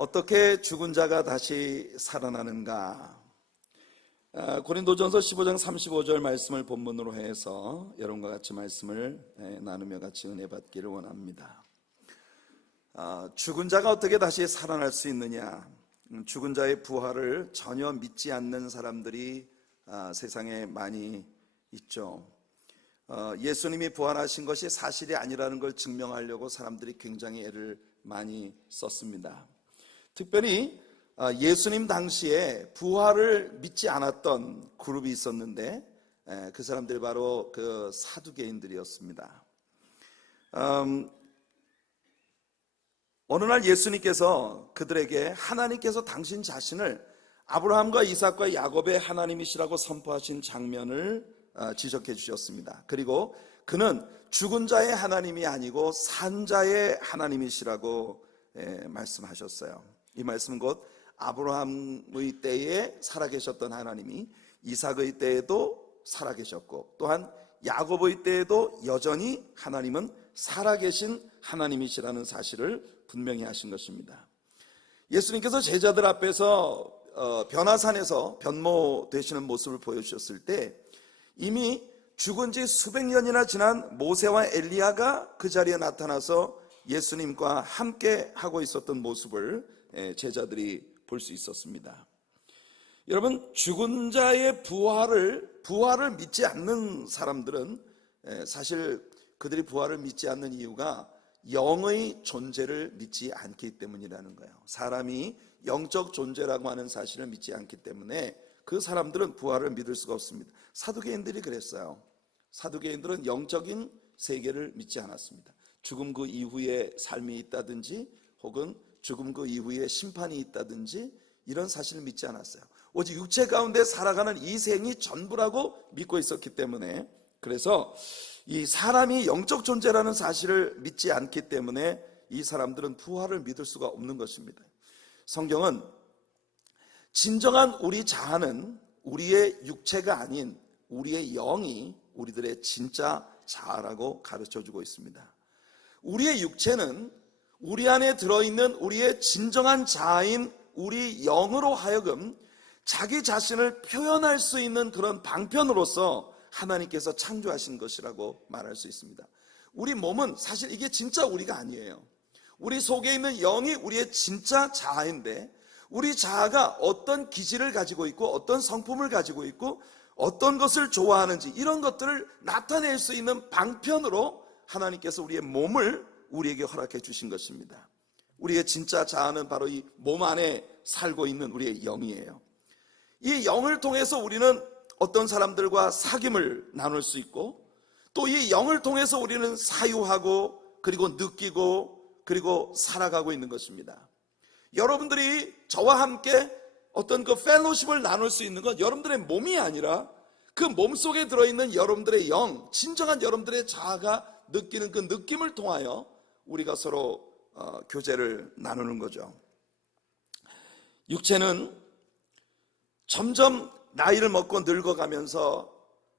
어떻게 죽은 자가 다시 살아나는가? 고린도전서 15장 35절 말씀을 본문으로 해서 여러분과 같이 말씀을 나누며 같이 은혜 받기를 원합니다. 죽은 자가 어떻게 다시 살아날 수 있느냐? 죽은 자의 부활을 전혀 믿지 않는 사람들이 세상에 많이 있죠. 예수님이 부활하신 것이 사실이 아니라는 걸 증명하려고 사람들이 굉장히 애를 많이 썼습니다. 특별히 예수님 당시에 부활을 믿지 않았던 그룹이 있었는데 그 사람들이 바로 그 사두개인들이었습니다. 어느 날 예수님께서 그들에게 하나님께서 당신 자신을 아브라함과 이삭과 야곱의 하나님이시라고 선포하신 장면을 지적해 주셨습니다. 그리고 그는 죽은 자의 하나님이 아니고 산 자의 하나님이시라고 말씀하셨어요. 이 말씀은 곧 아브라함의 때에 살아계셨던 하나님이 이삭의 때에도 살아계셨고 또한 야곱의 때에도 여전히 하나님은 살아계신 하나님이시라는 사실을 분명히 하신 것입니다. 예수님께서 제자들 앞에서 변화산에서 변모되시는 모습을 보여주셨을 때 이미 죽은 지 수백 년이나 지난 모세와 엘리야가 그 자리에 나타나서 예수님과 함께 하고 있었던 모습을 제자들이 볼 수 있었습니다. 여러분, 죽은 자의 부활을 믿지 않는 사람들은 사실 그들이 부활을 믿지 않는 이유가 영의 존재를 믿지 않기 때문이라는 거예요. 사람이 영적 존재라고 하는 사실을 믿지 않기 때문에 그 사람들은 부활을 믿을 수가 없습니다. 사두개인들이 그랬어요. 사두개인들은 영적인 세계를 믿지 않았습니다. 죽음 그 이후에 삶이 있다든지 혹은 죽음 그 이후에 심판이 있다든지 이런 사실을 믿지 않았어요. 오직 육체 가운데 살아가는 이 생이 전부라고 믿고 있었기 때문에, 그래서 이 사람이 영적 존재라는 사실을 믿지 않기 때문에 이 사람들은 부활을 믿을 수가 없는 것입니다. 성경은 진정한 우리 자아는 우리의 육체가 아닌 우리의 영이 우리들의 진짜 자아라고 가르쳐주고 있습니다. 우리의 육체는 우리 안에 들어있는 우리의 진정한 자아인 우리 영으로 하여금 자기 자신을 표현할 수 있는 그런 방편으로서 하나님께서 창조하신 것이라고 말할 수 있습니다. 우리 몸은 사실 이게 진짜 우리가 아니에요. 우리 속에 있는 영이 우리의 진짜 자아인데 우리 자아가 어떤 기질을 가지고 있고 어떤 성품을 가지고 있고 어떤 것을 좋아하는지 이런 것들을 나타낼 수 있는 방편으로 하나님께서 우리의 몸을 우리에게 허락해 주신 것입니다. 우리의 진짜 자아는 바로 이 몸 안에 살고 있는 우리의 영이에요. 이 영을 통해서 우리는 어떤 사람들과 사귐을 나눌 수 있고 또 이 영을 통해서 우리는 사유하고 그리고 느끼고 그리고 살아가고 있는 것입니다. 여러분들이 저와 함께 어떤 그 펠로십을 나눌 수 있는 건 여러분들의 몸이 아니라 그 몸 속에 들어있는 여러분들의 영, 진정한 여러분들의 자아가 느끼는 그 느낌을 통하여 우리가 서로 교제를 나누는 거죠. 육체는 점점 나이를 먹고 늙어가면서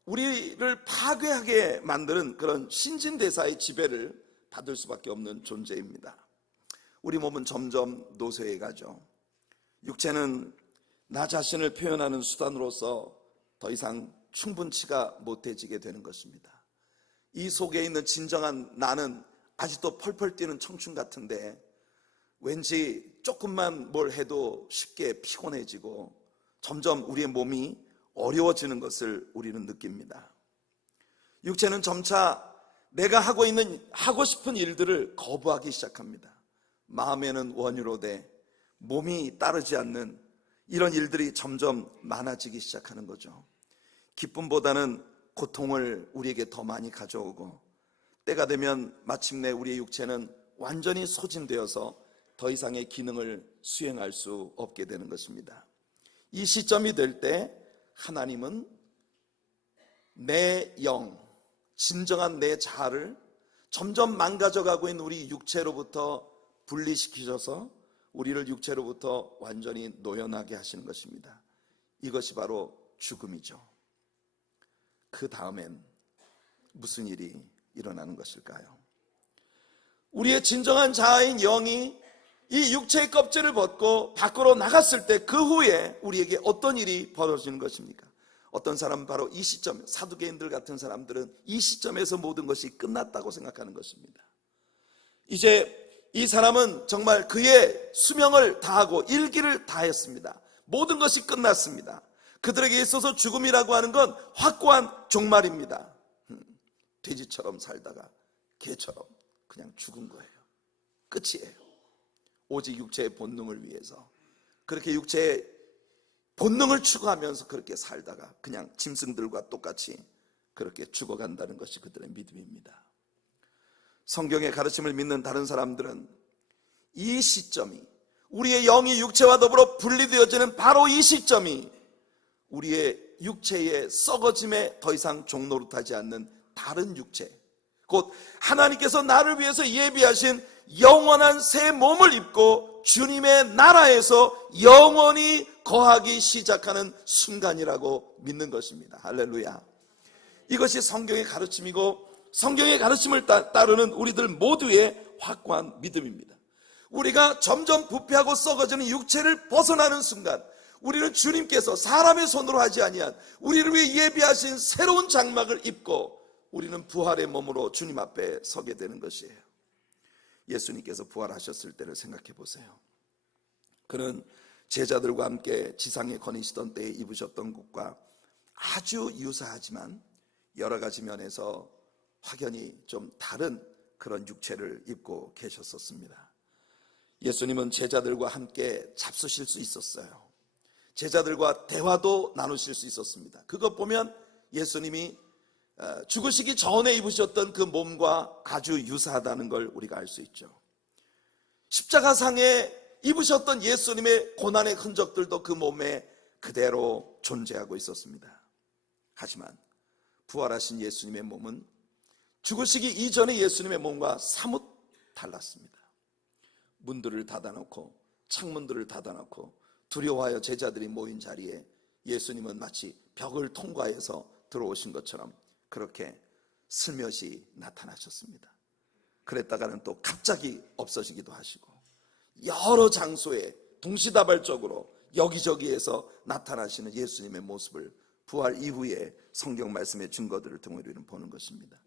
우리를 파괴하게 만드는 그런 신진대사의 지배를 받을 수밖에 없는 존재입니다. 우리 몸은 점점 노쇠해 가죠. 육체는 나 자신을 표현하는 수단으로서 더 이상 충분치가 못해지게 되는 것입니다. 이 속에 있는 진정한 나는 아직도 펄펄 뛰는 청춘 같은데 왠지 조금만 뭘 해도 쉽게 피곤해지고 점점 우리의 몸이 어려워지는 것을 우리는 느낍니다. 육체는 점차 내가 하고 싶은 일들을 거부하기 시작합니다. 마음에는 원유로되 몸이 따르지 않는 이런 일들이 점점 많아지기 시작하는 거죠. 기쁨보다는 고통을 우리에게 더 많이 가져오고 때가 되면 마침내 우리의 육체는 완전히 소진되어서 더 이상의 기능을 수행할 수 없게 되는 것입니다. 이 시점이 될 때 하나님은 내 영, 진정한 내 자아를 점점 망가져가고 있는 우리 육체로부터 분리시키셔서 우리를 육체로부터 완전히 노연하게 하시는 것입니다. 이것이 바로 죽음이죠. 그 다음엔 무슨 일이 일어나는 것일까요? 우리의 진정한 자아인 영이 이 육체의 껍질을 벗고 밖으로 나갔을 때 그 후에 우리에게 어떤 일이 벌어지는 것입니까? 어떤 사람은 바로 이 시점, 사두개인들 같은 사람들은 이 시점에서 모든 것이 끝났다고 생각하는 것입니다. 이제 이 사람은 정말 그의 수명을 다하고 일기를 다했습니다. 모든 것이 끝났습니다. 그들에게 있어서 죽음이라고 하는 건 확고한 종말입니다. 돼지처럼 살다가 개처럼 그냥 죽은 거예요. 끝이에요. 오직 육체의 본능을 위해서 그렇게 육체의 본능을 추구하면서 그렇게 살다가 그냥 짐승들과 똑같이 그렇게 죽어간다는 것이 그들의 믿음입니다. 성경의 가르침을 믿는 다른 사람들은 이 시점이, 우리의 영이 육체와 더불어 분리되어지는 바로 이 시점이 우리의 육체의 썩어짐에 더 이상 종노릇하지 않는 다른 육체, 곧 하나님께서 나를 위해서 예비하신 영원한 새 몸을 입고 주님의 나라에서 영원히 거하기 시작하는 순간이라고 믿는 것입니다. 할렐루야. 이것이 성경의 가르침이고 성경의 가르침을 따르는 우리들 모두의 확고한 믿음입니다. 우리가 점점 부패하고 썩어지는 육체를 벗어나는 순간 우리는 주님께서 사람의 손으로 하지 아니한 우리를 위해 예비하신 새로운 장막을 입고 우리는 부활의 몸으로 주님 앞에 서게 되는 것이에요. 예수님께서 부활하셨을 때를 생각해 보세요. 그는 제자들과 함께 지상에 거니시던 때에 입으셨던 것과 아주 유사하지만 여러 가지 면에서 확연히 좀 다른 그런 육체를 입고 계셨었습니다. 예수님은 제자들과 함께 잡수실 수 있었어요. 제자들과 대화도 나누실 수 있었습니다. 그것 보면 예수님이 죽으시기 전에 입으셨던 그 몸과 아주 유사하다는 걸 우리가 알 수 있죠. 십자가상에 입으셨던 예수님의 고난의 흔적들도 그 몸에 그대로 존재하고 있었습니다. 하지만 부활하신 예수님의 몸은 죽으시기 이전의 예수님의 몸과 사뭇 달랐습니다. 문들을 닫아놓고 창문들을 닫아놓고 두려워하여 제자들이 모인 자리에 예수님은 마치 벽을 통과해서 들어오신 것처럼 그렇게 슬며시 나타나셨습니다. 그랬다가는 또 갑자기 없어지기도 하시고 여러 장소에 동시다발적으로 여기저기에서 나타나시는 예수님의 모습을 부활 이후에 성경 말씀의 증거들을 통해 우리는 보는 것입니다.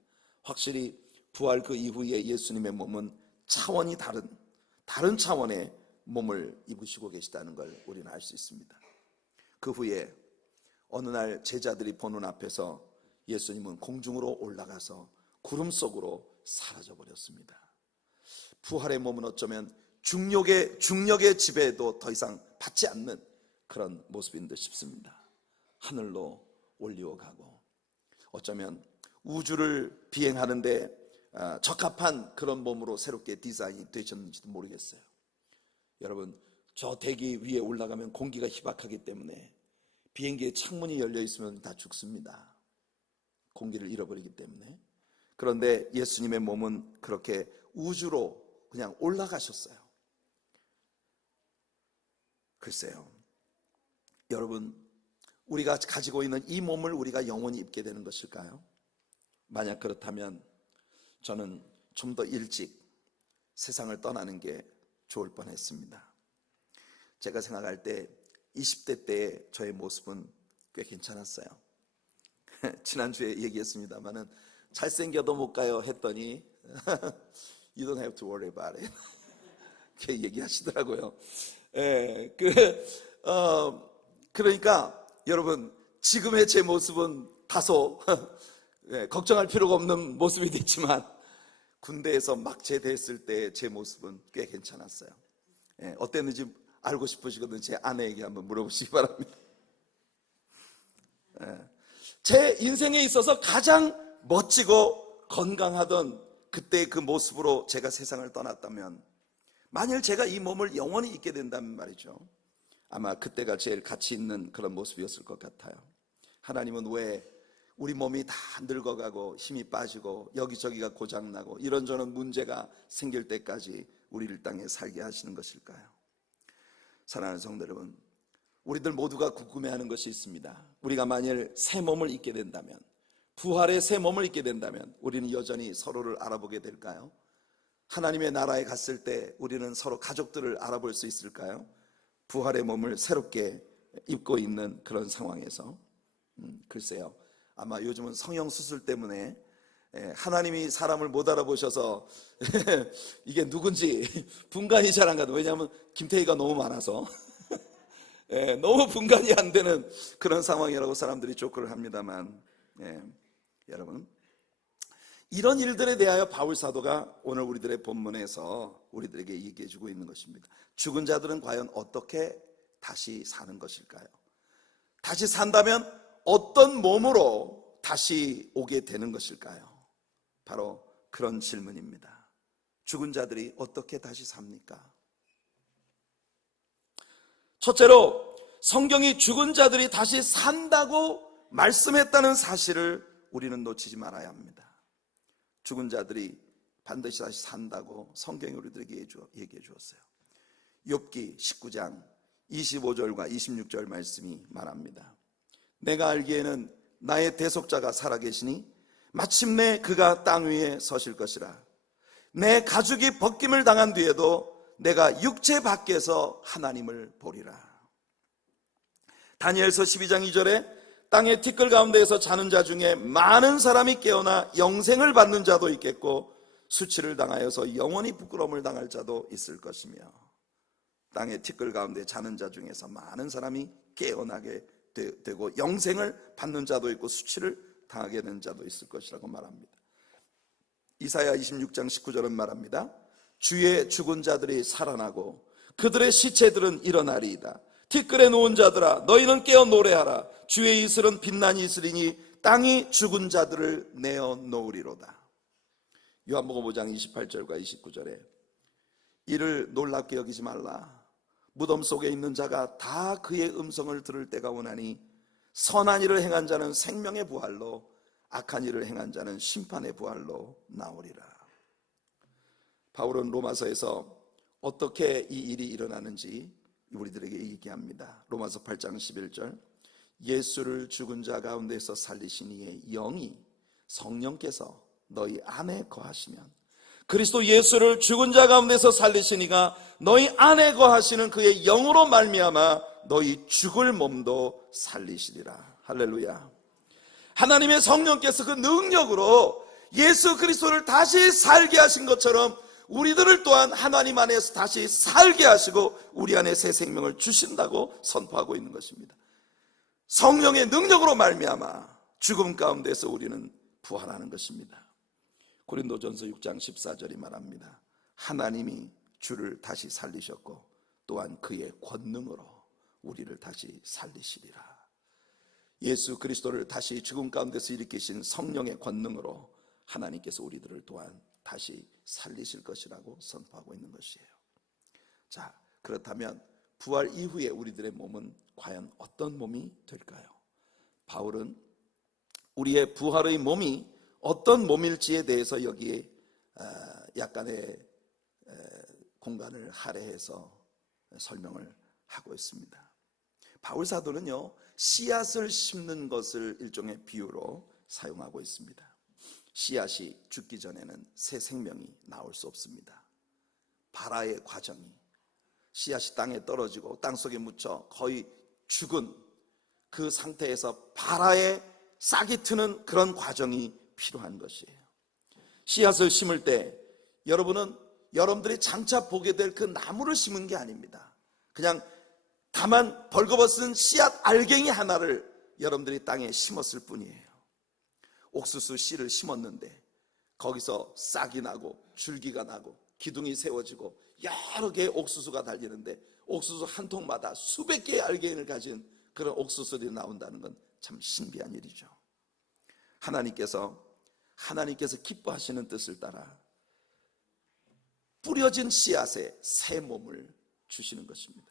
확실히 부활 그 이후에 예수님의 몸은 차원이 다른 차원의 몸을 입으시고 계시다는 걸 우리는 알 수 있습니다. 그 후에 어느 날 제자들이 보는 앞에서 예수님은 공중으로 올라가서 구름 속으로 사라져 버렸습니다. 부활의 몸은 어쩌면 중력의 지배에도 더 이상 받지 않는 그런 모습인 듯 싶습니다. 하늘로 올리어 가고 어쩌면 우주를 비행하는데 적합한 그런 몸으로 새롭게 디자인이 되셨는지도 모르겠어요. 여러분, 저 대기 위에 올라가면 공기가 희박하기 때문에 비행기의 창문이 열려 있으면 다 죽습니다. 공기를 잃어버리기 때문에. 그런데 예수님의 몸은 그렇게 우주로 그냥 올라가셨어요. 글쎄요, 여러분, 우리가 가지고 있는 이 몸을 우리가 영원히 입게 되는 것일까요? 만약 그렇다면 저는 좀 더 일찍 세상을 떠나는 게 좋을 뻔했습니다. 제가 생각할 때 20대 때의 저의 모습은 꽤 괜찮았어요. 지난주에 얘기했습니다마는 잘생겨도 못 가요 했더니 You don't have to worry about it 이렇게 얘기하시더라고요. 그러니까 여러분, 지금의 제 모습은 다소 걱정할 필요가 없는 모습이 됐지만 군대에서 막 제대했을 때 제 모습은 꽤 괜찮았어요. 어땠는지 알고 싶으시거든 제 아내에게 한번 물어보시기 바랍니다. 제 인생에 있어서 가장 멋지고 건강하던 그때의 그 모습으로 제가 세상을 떠났다면, 만일 제가 이 몸을 영원히 입게 된다면 말이죠, 아마 그때가 제일 가치 있는 그런 모습이었을 것 같아요. 하나님은 왜 우리 몸이 다 늙어가고 힘이 빠지고 여기저기가 고장나고 이런저런 문제가 생길 때까지 우리를 땅에 살게 하시는 것일까요? 사랑하는 성도 여러분, 우리들 모두가 궁금해하는 것이 있습니다. 우리가 만일 새 몸을 입게 된다면, 부활의 새 몸을 입게 된다면 우리는 여전히 서로를 알아보게 될까요? 하나님의 나라에 갔을 때 우리는 서로 가족들을 알아볼 수 있을까요? 부활의 몸을 새롭게 입고 있는 그런 상황에서 글쎄요, 아마 요즘은 성형수술 때문에 하나님이 사람을 못 알아보셔서 이게 누군지 분간이 잘 안 가도, 왜냐하면 김태희가 너무 많아서 너무 분간이 안 되는 그런 상황이라고 사람들이 조크를 합니다만, 여러분, 이런 일들에 대하여 바울 사도가 오늘 우리들의 본문에서 우리들에게 얘기해 주고 있는 것입니다. 죽은 자들은 과연 어떻게 다시 사는 것일까요? 다시 산다면 어떤 몸으로 다시 오게 되는 것일까요? 바로 그런 질문입니다. 죽은 자들이 어떻게 다시 삽니까? 첫째로, 성경이 죽은 자들이 다시 산다고 말씀했다는 사실을 우리는 놓치지 말아야 합니다. 죽은 자들이 반드시 다시 산다고 성경이 우리들에게 얘기해 주었어요. 욥기 19장 25절과 26절 말씀이 말합니다. 내가 알기에는 나의 대속자가 살아계시니 마침내 그가 땅 위에 서실 것이라. 내 가죽이 벗김을 당한 뒤에도 내가 육체 밖에서 하나님을 보리라. 다니엘서 12장 2절에 땅의 티끌 가운데에서 자는 자 중에 많은 사람이 깨어나 영생을 받는 자도 있겠고 수치를 당하여서 영원히 부끄러움을 당할 자도 있을 것이며, 땅의 티끌 가운데 자는 자 중에서 많은 사람이 깨어나게 되고 영생을 받는 자도 있고 수치를 당하게 되는 자도 있을 것이라고 말합니다. 이사야 26장 19절은 말합니다. 주의 죽은 자들이 살아나고 그들의 시체들은 일어나리이다. 티끌에 누운 자들아 너희는 깨어 노래하라. 주의 이슬은 빛나니 있으리니 땅이 죽은 자들을 내어 놓으리로다. 요한복음 5장 28절과 29절에 이를 놀랍게 여기지 말라. 무덤 속에 있는 자가 다 그의 음성을 들을 때가 오나니 선한 일을 행한 자는 생명의 부활로 악한 일을 행한 자는 심판의 부활로 나오리라. 바울은 로마서에서 어떻게 이 일이 일어나는지 우리들에게 얘기합니다. 로마서 8장 11절 예수를 죽은 자 가운데서 살리신 이의 영이 성령께서 너희 안에 거하시면, 그리스도 예수를 죽은 자 가운데서 살리신 이가 너희 안에 거하시는 그의 영으로 말미암아 너희 죽을 몸도 살리시리라. 할렐루야. 하나님의 성령께서 그 능력으로 예수 그리스도를 다시 살게 하신 것처럼 우리들을 또한 하나님 안에서 다시 살게 하시고 우리 안에 새 생명을 주신다고 선포하고 있는 것입니다. 성령의 능력으로 말미암아 죽음 가운데서 우리는 부활하는 것입니다. 고린도전서 6장 14절이 말합니다. 하나님이 주를 다시 살리셨고 또한 그의 권능으로 우리를 다시 살리시리라. 예수 그리스도를 다시 죽음 가운데서 일으키신 성령의 권능으로 하나님께서 우리들을 또한 다시 살리실 것이라고 선포하고 있는 것이에요. 자, 그렇다면 부활 이후에 우리들의 몸은 과연 어떤 몸이 될까요? 바울은 우리의 부활의 몸이 어떤 몸일지에 대해서 여기에 약간의 공간을 할애해서 설명을 하고 있습니다. 바울 사도는요, 씨앗을 심는 것을 일종의 비유로 사용하고 있습니다. 씨앗이 죽기 전에는 새 생명이 나올 수 없습니다. 발화의 과정이, 씨앗이 땅에 떨어지고 땅속에 묻혀 거의 죽은 그 상태에서 발화에 싹이 트는 그런 과정이 필요한 것이에요. 씨앗을 심을 때 여러분들이 장차 보게 될 그 나무를 심은 게 아닙니다. 그냥 다만 벌거벗은 씨앗 알갱이 하나를 여러분들이 땅에 심었을 뿐이에요. 옥수수 씨를 심었는데 거기서 싹이 나고 줄기가 나고 기둥이 세워지고 여러 개의 옥수수가 달리는데 옥수수 한 통마다 수백 개의 알갱이를 가진 그런 옥수수들이 나온다는 건 참 신비한 일이죠. 하나님께서 기뻐하시는 뜻을 따라 뿌려진 씨앗에 새 몸을 주시는 것입니다.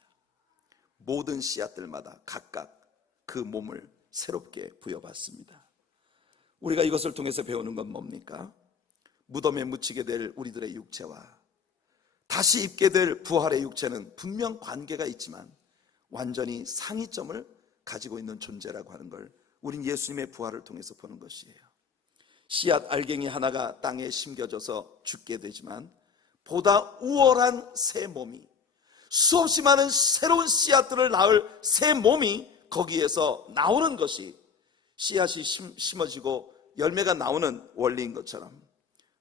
모든 씨앗들마다 각각 그 몸을 새롭게 부여받습니다. 우리가 이것을 통해서 배우는 건 뭡니까? 무덤에 묻히게 될 우리들의 육체와 다시 입게 될 부활의 육체는 분명 관계가 있지만 완전히 상이점을 가지고 있는 존재라고 하는 걸 우린 예수님의 부활을 통해서 보는 것이에요. 씨앗 알갱이 하나가 땅에 심겨져서 죽게 되지만 보다 우월한 새 몸이, 수없이 많은 새로운 씨앗들을 낳을 새 몸이 거기에서 나오는 것이 씨앗이 심어지고 열매가 나오는 원리인 것처럼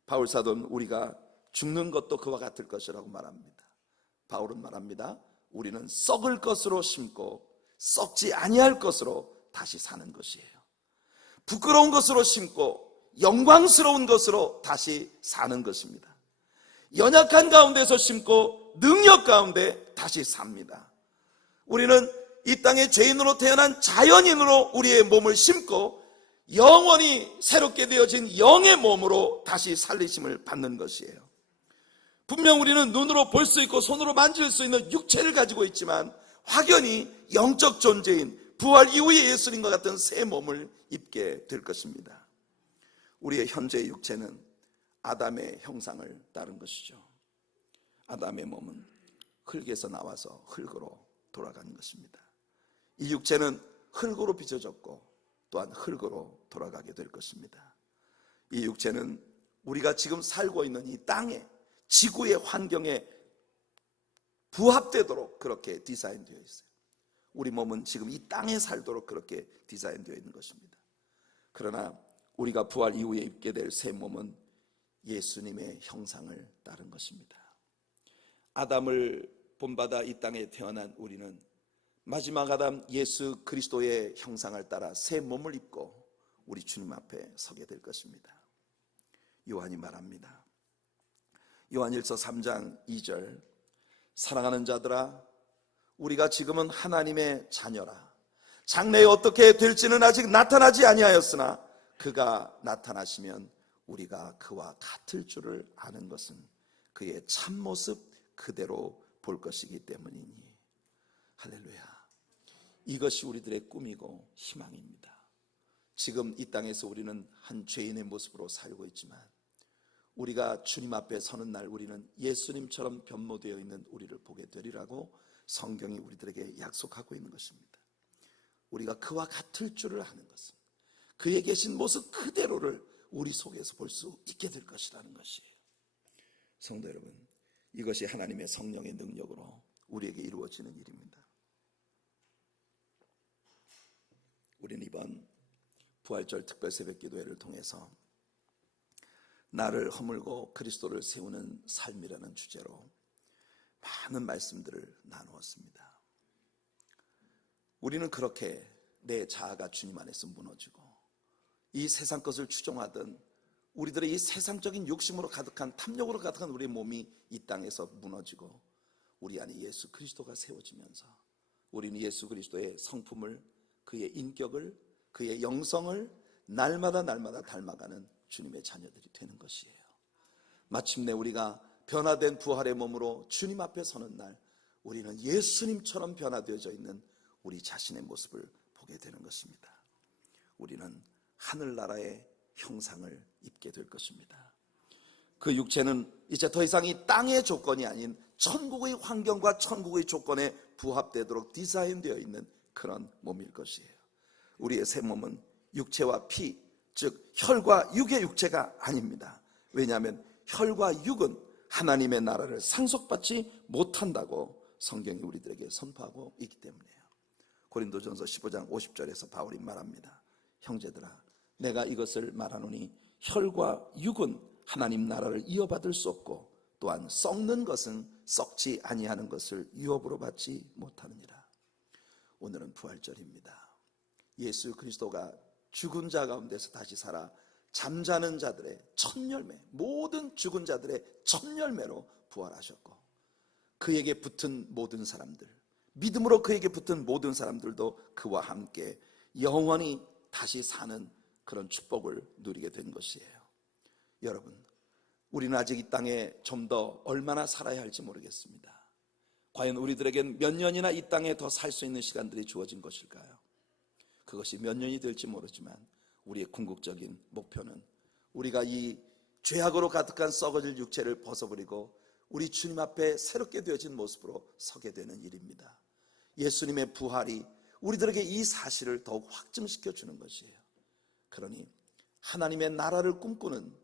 바울 사도는 우리가 죽는 것도 그와 같을 것이라고 말합니다. 바울은 말합니다. 우리는 썩을 것으로 심고 썩지 아니할 것으로 다시 사는 것이에요. 부끄러운 것으로 심고 영광스러운 것으로 다시 사는 것입니다. 연약한 가운데서 심고 능력 가운데 다시 삽니다. 우리는 이 땅에 죄인으로 태어난 자연인으로 우리의 몸을 심고 영원히 새롭게 되어진 영의 몸으로 다시 살리심을 받는 것이에요. 분명 우리는 눈으로 볼 수 있고 손으로 만질 수 있는 육체를 가지고 있지만 확연히 영적 존재인 부활 이후의 예수님과 같은 새 몸을 입게 될 것입니다. 우리의 현재의 육체는 아담의 형상을 따른 것이죠. 아담의 몸은 흙에서 나와서 흙으로 돌아가는 것입니다. 이 육체는 흙으로 빚어졌고 또한 흙으로 돌아가게 될 것입니다. 이 육체는 우리가 지금 살고 있는 이 땅에, 지구의 환경에 부합되도록 그렇게 디자인되어 있어요. 우리 몸은 지금 이 땅에 살도록 그렇게 디자인되어 있는 것입니다. 그러나 우리가 부활 이후에 입게 될 새 몸은 예수님의 형상을 따른 것입니다. 아담을 본받아 이 땅에 태어난 우리는 마지막 아담 예수 그리스도의 형상을 따라 새 몸을 입고 우리 주님 앞에 서게 될 것입니다. 요한이 말합니다. 요한일서 3장 2절, 사랑하는 자들아, 우리가 지금은 하나님의 자녀라. 장래에 어떻게 될지는 아직 나타나지 아니하였으나 그가 나타나시면 우리가 그와 같을 줄을 아는 것은 그의 참모습 그대로 볼 것이기 때문이니. 할렐루야. 이것이 우리들의 꿈이고 희망입니다. 지금 이 땅에서 우리는 한 죄인의 모습으로 살고 있지만 우리가 주님 앞에 서는 날 우리는 예수님처럼 변모되어 있는 우리를 보게 되리라고 성경이 우리들에게 약속하고 있는 것입니다. 우리가 그와 같을 줄을 아는 것은 그에 계신 모습 그대로를 우리 속에서 볼 수 있게 될 것이라는 것이에요. 성도 여러분, 이것이 하나님의 성령의 능력으로 우리에게 이루어지는 일입니다. 우리는 이번 부활절 특별 새벽기도회를 통해서 나를 허물고 그리스도를 세우는 삶이라는 주제로 많은 말씀들을 나누었습니다. 우리는 그렇게 내 자아가 주님 안에서 무너지고 이 세상 것을 추종하던 우리들의 이 세상적인 욕심으로 가득한, 탐욕으로 가득한 우리의 몸이 이 땅에서 무너지고 우리 안에 예수 그리스도가 세워지면서 우리는 예수 그리스도의 성품을, 그의 인격을, 그의 영성을 날마다 닮아가는 주님의 자녀들이 되는 것이에요. 마침내 우리가 변화된 부활의 몸으로 주님 앞에 서는 날 우리는 예수님처럼 변화되어져 있는 우리 자신의 모습을 보게 되는 것입니다. 우리는 하늘나라의 형상을 입게 될 것입니다. 그 육체는 이제 더 이상 이 땅의 조건이 아닌 천국의 환경과 천국의 조건에 부합되도록 디자인되어 있는 그런 몸일 것이에요. 우리의 새 몸은 육체와 피, 즉 혈과 육의 육체가 아닙니다. 왜냐하면 혈과 육은 하나님의 나라를 상속받지 못한다고 성경이 우리들에게 선포하고 있기 때문이에요. 고린도전서 15장 50절에서 바울이 말합니다. 형제들아, 내가 이것을 말하노니 혈과 육은 하나님 나라를 이어받을 수 없고 또한 썩는 것은 썩지 아니하는 것을 유업으로 받지 못하느니라. 오늘은 부활절입니다. 예수 그리스도가 죽은 자 가운데서 다시 살아 잠자는 자들의 첫 열매, 모든 죽은 자들의 첫 열매로 부활하셨고 그에게 붙은 모든 사람들, 믿음으로 그에게 붙은 모든 사람들도 그와 함께 영원히 다시 사는 그런 축복을 누리게 된 것이에요. 여러분, 우리는 아직 이 땅에 좀 더 얼마나 살아야 할지 모르겠습니다. 과연 우리들에겐 몇 년이나 이 땅에 더 살 수 있는 시간들이 주어진 것일까요? 그것이 몇 년이 될지 모르지만 우리의 궁극적인 목표는 우리가 이 죄악으로 가득한 썩어질 육체를 벗어버리고 우리 주님 앞에 새롭게 되어진 모습으로 서게 되는 일입니다. 예수님의 부활이 우리들에게 이 사실을 더욱 확증시켜 주는 것이에요. 그러니 하나님의 나라를 꿈꾸는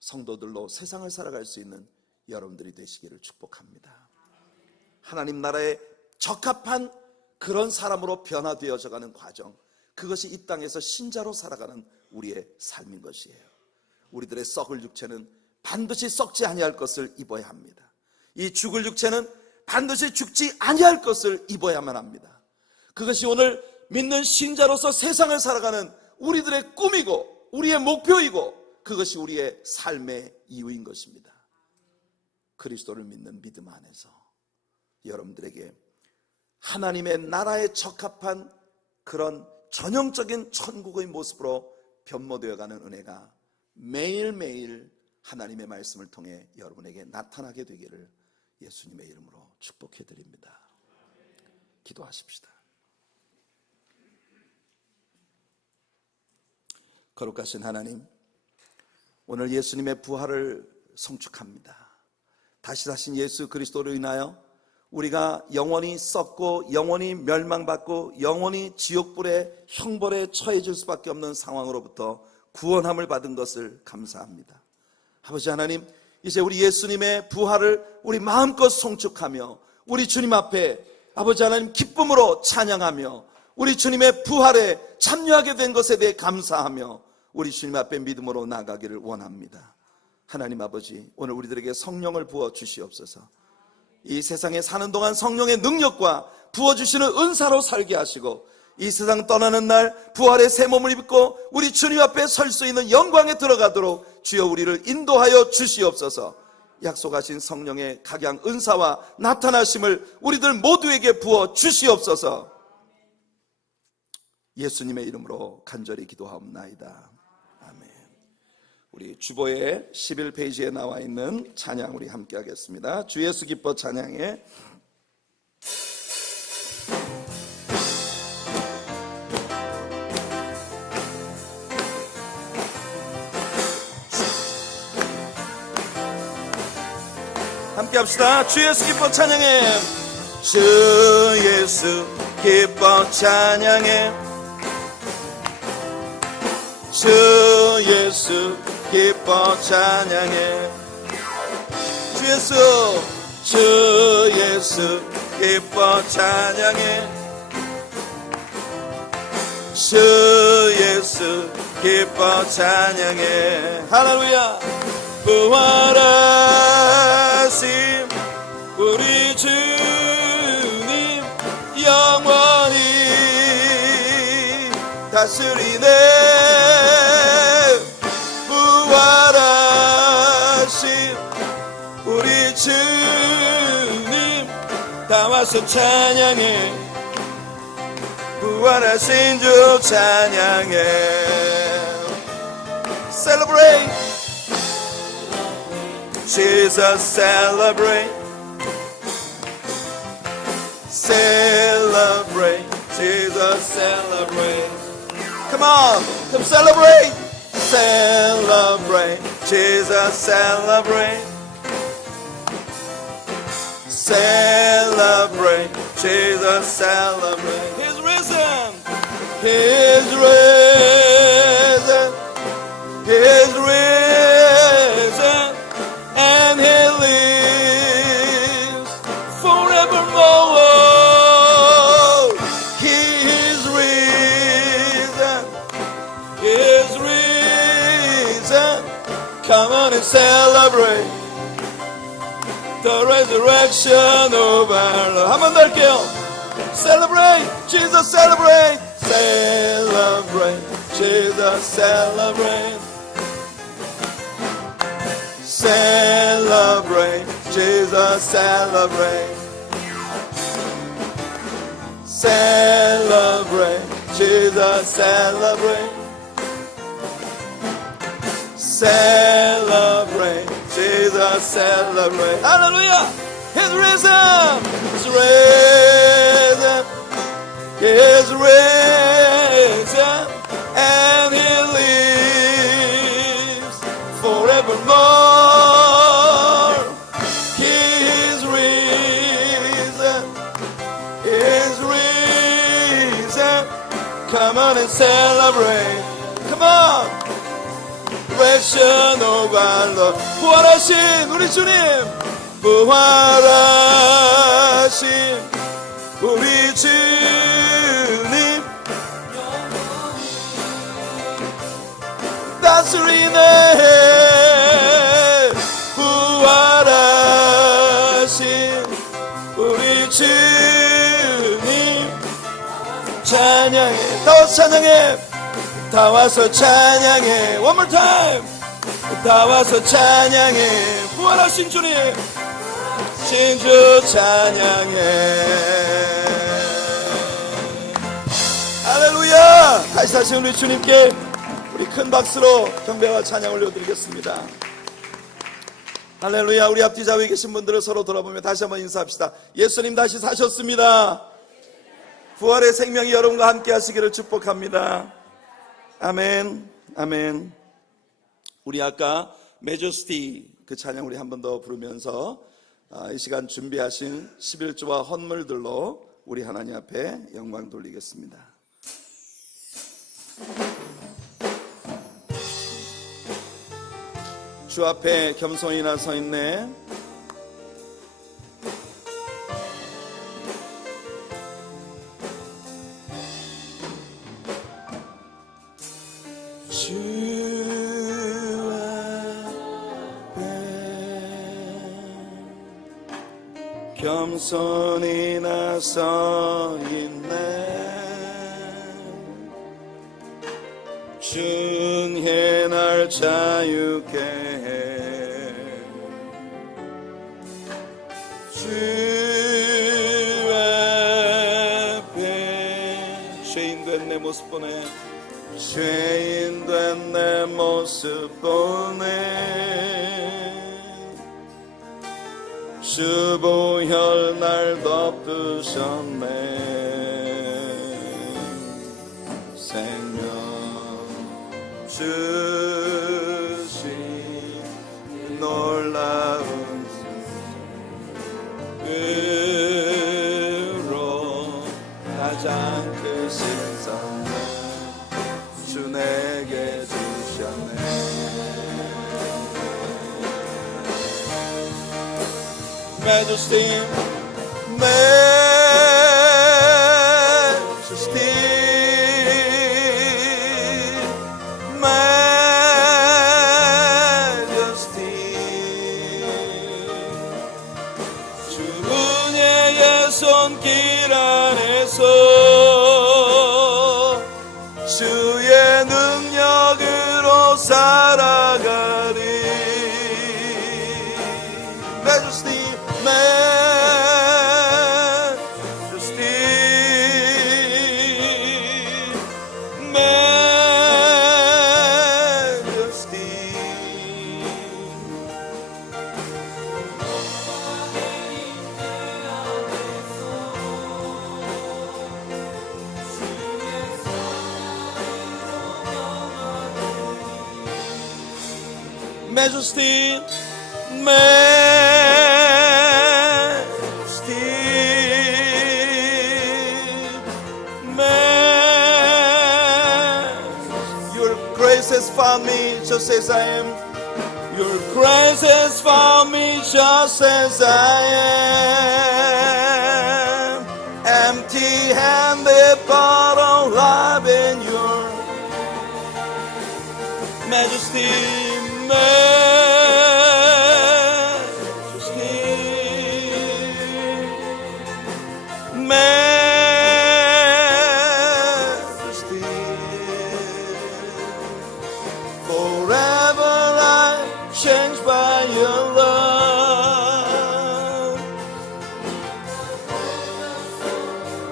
성도들로 세상을 살아갈 수 있는 여러분들이 되시기를 축복합니다. 하나님 나라에 적합한 그런 사람으로 변화되어져가는 과정, 그것이 이 땅에서 신자로 살아가는 우리의 삶인 것이에요. 우리들의 썩을 육체는 반드시 썩지 아니할 것을 입어야 합니다. 이 죽을 육체는 반드시 죽지 아니할 것을 입어야만 합니다. 그것이 오늘 믿는 신자로서 세상을 살아가는 우리들의 꿈이고 우리의 목표이고 그것이 우리의 삶의 이유인 것입니다. 그리스도를 믿는 믿음 안에서 여러분들에게 하나님의 나라에 적합한 그런 전형적인 천국의 모습으로 변모되어가는 은혜가 매일매일 하나님의 말씀을 통해 여러분에게 나타나게 되기를 예수님의 이름으로 축복해 드립니다. 기도하십시다. 거룩하신 하나님, 오늘 예수님의 부활을 송축합니다. 다시 사신 예수 그리스도로 인하여 우리가 영원히 썩고 영원히 멸망받고 영원히 지옥불의 형벌에 처해질 수밖에 없는 상황으로부터 구원함을 받은 것을 감사합니다. 아버지 하나님, 이제 우리 예수님의 부활을 우리 마음껏 송축하며 우리 주님 앞에 아버지 하나님 기쁨으로 찬양하며 우리 주님의 부활에 참여하게 된 것에 대해 감사하며 우리 주님 앞에 믿음으로 나아가기를 원합니다. 하나님 아버지, 오늘 우리들에게 성령을 부어 주시옵소서. 이 세상에 사는 동안 성령의 능력과 부어주시는 은사로 살게 하시고 이 세상 떠나는 날 부활의 새 몸을 입고 우리 주님 앞에 설 수 있는 영광에 들어가도록 주여 우리를 인도하여 주시옵소서. 약속하신 성령의 각양 은사와 나타나심을 우리들 모두에게 부어 주시옵소서. 예수님의 이름으로 간절히 기도하옵나이다. 아멘. 우리 주보의 11페이지에 나와 있는 찬양 우리 함께 하겠습니다. 주 예수 기뻐 찬양에 함께 합시다. 주 예수 기뻐 찬양해. 주 예수 기뻐 찬양해. 주 예수 기뻐 찬양해. 주 예수, 주 예수 기뻐 찬양해. 주 예수 기뻐 찬양해. 할렐루야. 부활하신 우리 주님 영원히 다스리네. 부활하신 우리 주님 다 와서 찬양해. 부활하신 주 찬양해. Celebrate Jesus, celebrate. Celebrate Jesus, celebrate. Come on, come celebrate. Celebrate Jesus, celebrate. Celebrate Jesus, celebrate. He's risen. He's risen. He's risen. And He lives forevermore. He is risen. He is risen. Come on and celebrate the resurrection of our Lord. 한 번 더 할게요. Celebrate, Jesus, celebrate. Celebrate, Jesus, celebrate. Celebrate, Jesus, celebrate. Celebrate, Jesus, celebrate. Celebrate, Jesus, celebrate. Hallelujah! He's risen! He's risen! He's risen! And He lives forevermore. He's risen! He's risen! Come on and celebrate! Come on! resurrection of our Lord. 부활하신 우리 주님, 부활하신 우리 주님, 다스리네. 부활하신 우리 주님, 찬양해. 다 와서 찬양해. 다 와서 찬양해. One more time. 다 와서 찬양해. 부활하신 주님, 신주 찬양해. 할렐루야. 다시 우리 주님께 우리 큰 박수로 경배와 찬양 올려드리겠습니다. 할렐루야. 우리 앞뒤 좌우에 계신 분들을 서로 돌아보며 다시 한번 인사합시다. 예수님 다시 사셨습니다. 부활의 생명이 여러분과 함께 하시기를 축복합니다. 아멘. 아멘. 우리 아까 메조스티 그 찬양 우리 한 번 더 부르면서 이 시간 준비하신 11조와 헌물들로 우리 하나님 앞에 영광 돌리겠습니다. 주 앞에 겸손히 나서 있네. 겸손히 나서 있네. 주의 날 자유케 해. 주 앞에 죄인 된 내 모습 보내. 죄인 된 내 모습 보내. 주 보혈 날 덮으셨네. 생명 주신 놀라운 은혜로 가장 크신 선물 주 내게 주셨네. Majesty, Majesty, Majesty. 주의 손길 안에서 주의 능력으로 살아가리. Majesty, Majesty, Majesty. Majesty, Your grace has found me just as I am. Your grace has found me just as I am. Empty-handed but alive in your majesty, majesty. Forever I'm changed by your love.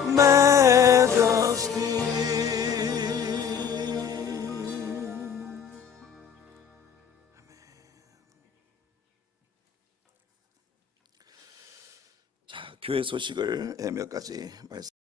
Majesty. 자, 교회 소식을 몇 가지 말씀